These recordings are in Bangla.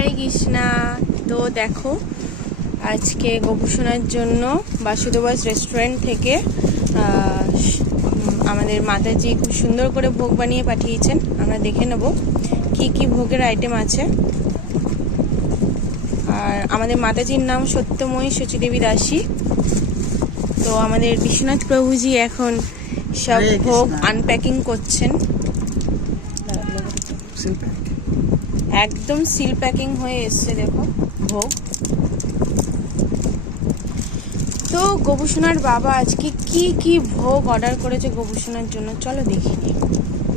হরে কৃষ্ণা। তো দেখো আজকে গোপুসোনার জন্য বাসুদেবাস রেস্টুরেন্ট থেকে আমাদের মাতাজি খুব সুন্দর করে ভোগ বানিয়ে পাঠিয়েছেন। আমরা দেখে নেব কি কি ভোগের আইটেম আছে। আর আমাদের মাতাজির নাম সত্যময়ী সচিদেবী দাসী। তো আমাদের বিশ্বনাথ প্রভুজি এখন সব ভোগ আনপ্যাকিং করছেন। একদম সিল প্যাকিং হয়ে এসছে দেখো ভোগ। তো গোপুসোনার বাবা আজকে কি কি ভোগ অর্ডার করেছে গোপুসোনার জন্য? চলো দেখি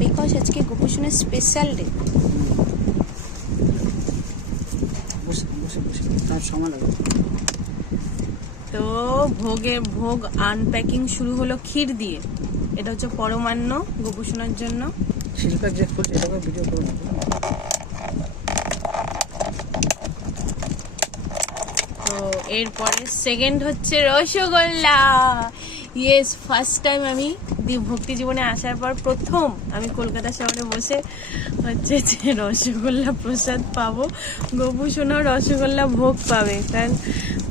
বিকজ আজকে গোপুসোনার স্পেশাল ডে তো ভোগে ভোগ আনপ্যাকিং শুরু হলো ক্ষীর দিয়ে। এটা হচ্ছে পরমান্ন গোপুসোনার জন্য। শিল্পের যে খুলছে এটাকে ভিডিও করে নেব তো এরপরে সেকেন্ড হচ্ছে রসগোল্লা। ইয়েস ফার্স্ট টাইম আমি ভক্তি জীবনে আসার পর প্রথম আমি কলকাতা শহরে বসে হচ্ছে যে রসগোল্লা প্রসাদ পাবো। গপু সোনাও রসগোল্লা ভোগ পাবে। কারণ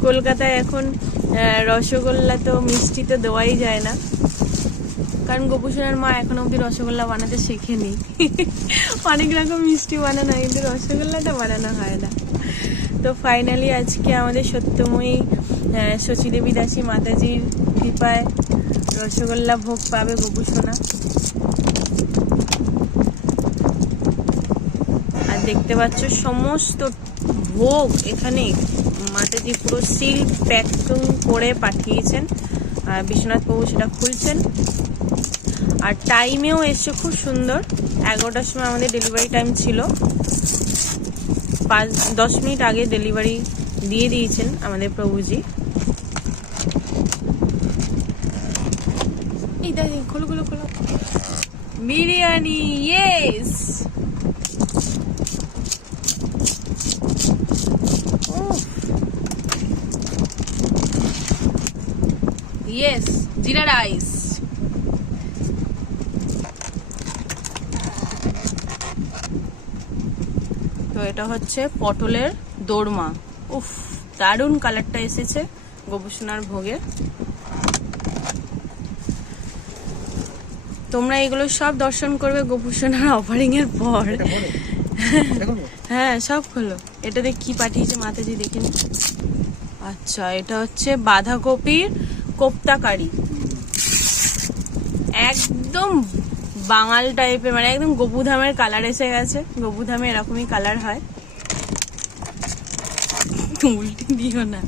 কলকাতায় এখন রসগোল্লা তো মিষ্টি তো দেওয়াই যায় না। কারণ গোপুসোনার মা এখন অবধি রসগোল্লা বানাতে শেখেনি। অনেক রকম মিষ্টি বানানো কিন্তু রসগোল্লাটা বানানো হয় না। তো ফাইনালি আজকে আমাদের সত্যময়ী শচীদেবী দাসী মাতাজির কৃপায় রসগোল্লা ভোগ পাবে গোপুসোনা আর দেখতে পাচ্ছ সমস্ত ভোগ এখানে মাতাজি পুরো সিল প্যাকিং করে পাঠিয়েছেন। আর বিশ্বনাথ প্রভু সেটা খুলছেন। আর টাইমেও এসছে খুব সুন্দর। এগারোটার সময় আমাদের ডেলিভারি টাইম ছিল। পাঁচ, দশ মিনিট আগে ডেলিভারি দিয়ে দিয়েছেন আমাদের প্রভুজি। এই biryani yes yes jeera rice তো এটা হচ্ছে পটলের দোরমা। উফ দারুণ কালারটা এসেছে গোবুসোনার ভোগে। তোমরা এগুলো সব দর্শন করবে গোপুসোনার অফারিং এর পর। হ্যাঁ সব হলো এটাতে কি পাঠিয়েছে মাতাজি দেখিনি আচ্ছা এটা হচ্ছে বাঁধাকপির কোপ্তা কারি একদম বাঙাল টাইপের মানে একদম গপুধামের কালার এসে গেছে। গপুধামে এরকমই কালার হয়। উল্টে দিও না।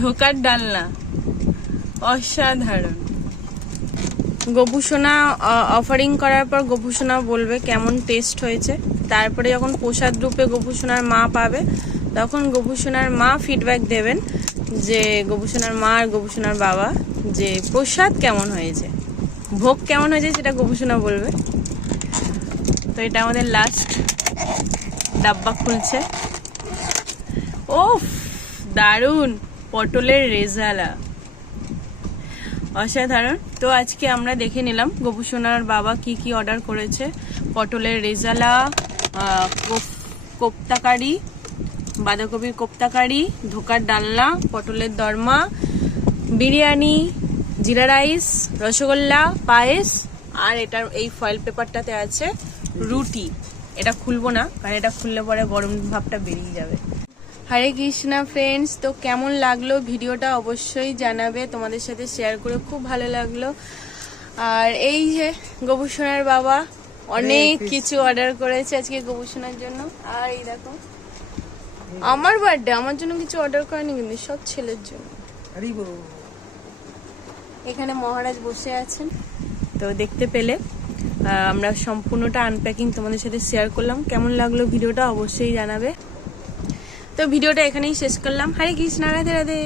ধোকার ডালনা অসাধারণ। গোপুসোনা অফারিং করার পর গোপুসোনা বলবে কেমন টেস্ট হয়েছে। তারপরে যখন প্রসাদ রূপে গোপুসোনার মা পাবে, তখন গোপুসোনার মা ফিডব্যাক দেবেন যে গোপুসোনার মা আর গোপুসোনার বাবা যে প্রসাদ কেমন হয়েছে। ভোগ কেমন হয়েছে সেটা গোপুসোনা বলবে। তো এটা আমাদের লাস্ট ডাব্বা খুলছে। ওফ, দারুণ, পটলের রেজালা। অসাধারণ। তো আজকে আমরা দেখে নিলাম গোপুসোনার বাবা কি কি অর্ডার করেছে। পটলের রেজালা কোপ্তাকারি, বাঁধাকপির কোপ্তাকারি, ধোকার ডালনা, পটলের দরমা, বিরিয়ানি জিরা রাইস রসগোল্লা পায়েস আর এটার এই ফয়েল পেপারটাতে আছে রুটি। এটা খুলবো না কারণ এটা খুললে পরে গরম ভাবটা বেরিয়ে যাবে। হরে কৃষ্ণা ফ্রেন্ডস তো কেমন লাগল ভিডিওটা অবশ্যই জানাবে তোমাদের সাথে শেয়ার করে খুব ভালো লাগল। আর এই যে গোপুসোনার বাবা অনেক কিছু অর্ডার করেছে আজকে গোপুসোনার জন্য। আর এই দেখো আমার বার্থডে আমার জন্য কিছু অর্ডার করেনি কিন্তু সব ছেলের জন্য। এখানে মহারাজ বসে আছেন। তো দেখতে পেলে আমরা সম্পূর্ণটা আনপ্যাকিং তোমাদের সাথে শেয়ার করলাম। কেমন লাগল ভিডিওটা অবশ্যই জানাবে। তো ভিডিওটা এখানেই শেষ করলাম। হরে কৃষ্ণ, রাধে রাধে।